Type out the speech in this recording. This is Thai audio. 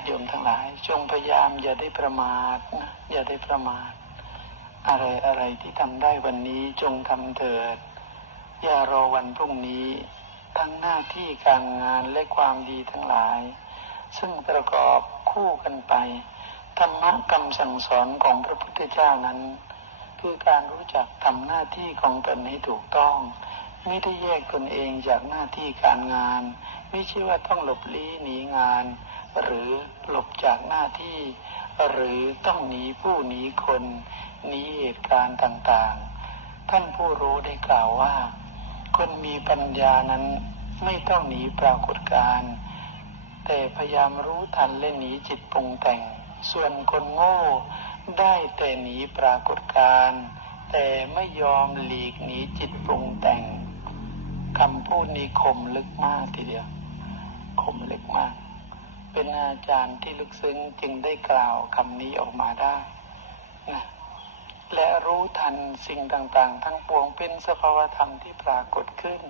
ติโยมทั้งหลาย จงพยายามอย่าได้ประมาทนะอย่าได้ประมาท อะไรอะไรที่ทำได้วันนี้จงทำเถิด อย่ารอวันพรุ่งนี้ ทั้งหน้าที่การงานและความดีทั้งหลาย ซึ่งประกอบคู่กันไปธรรมะคำสั่งสอนของพระพุทธเจ้านั้น คือการรู้จักทำหน้าที่ของตนให้ถูกต้อง ไม่ได้แยกตนเองจากหน้าที่การงาน ไม่ใช่ว่าต้องหลบลี้หนีงาน หรือหลบจากหน้าที่ หรือต้องหนีผู้หนีคนหนีเหตุการณ์ต่างๆ ท่านผู้รู้ได้กล่าวว่า คนมีปัญญานั้นไม่ต้องหนีปรากฏการณ์แต่พยายามรู้ทันและหนีจิตปรุงแต่ง ส่วนคนโง่ได้แต่หนีปรากฏการณ์แต่ไม่ยอมหลีกหนีจิตปรุงแต่งคำพูดนี้คมลึกมากทีเดียว คมลึกมาก เป็นอาจารย์ที่ลึกซึ้งจึงได้กล่าวคำนี้ออกมาได้นะและรู้ทันสิ่งต่างๆ ทั้งปวงเป็นสภาวธรรมที่ปรากฏขึ้น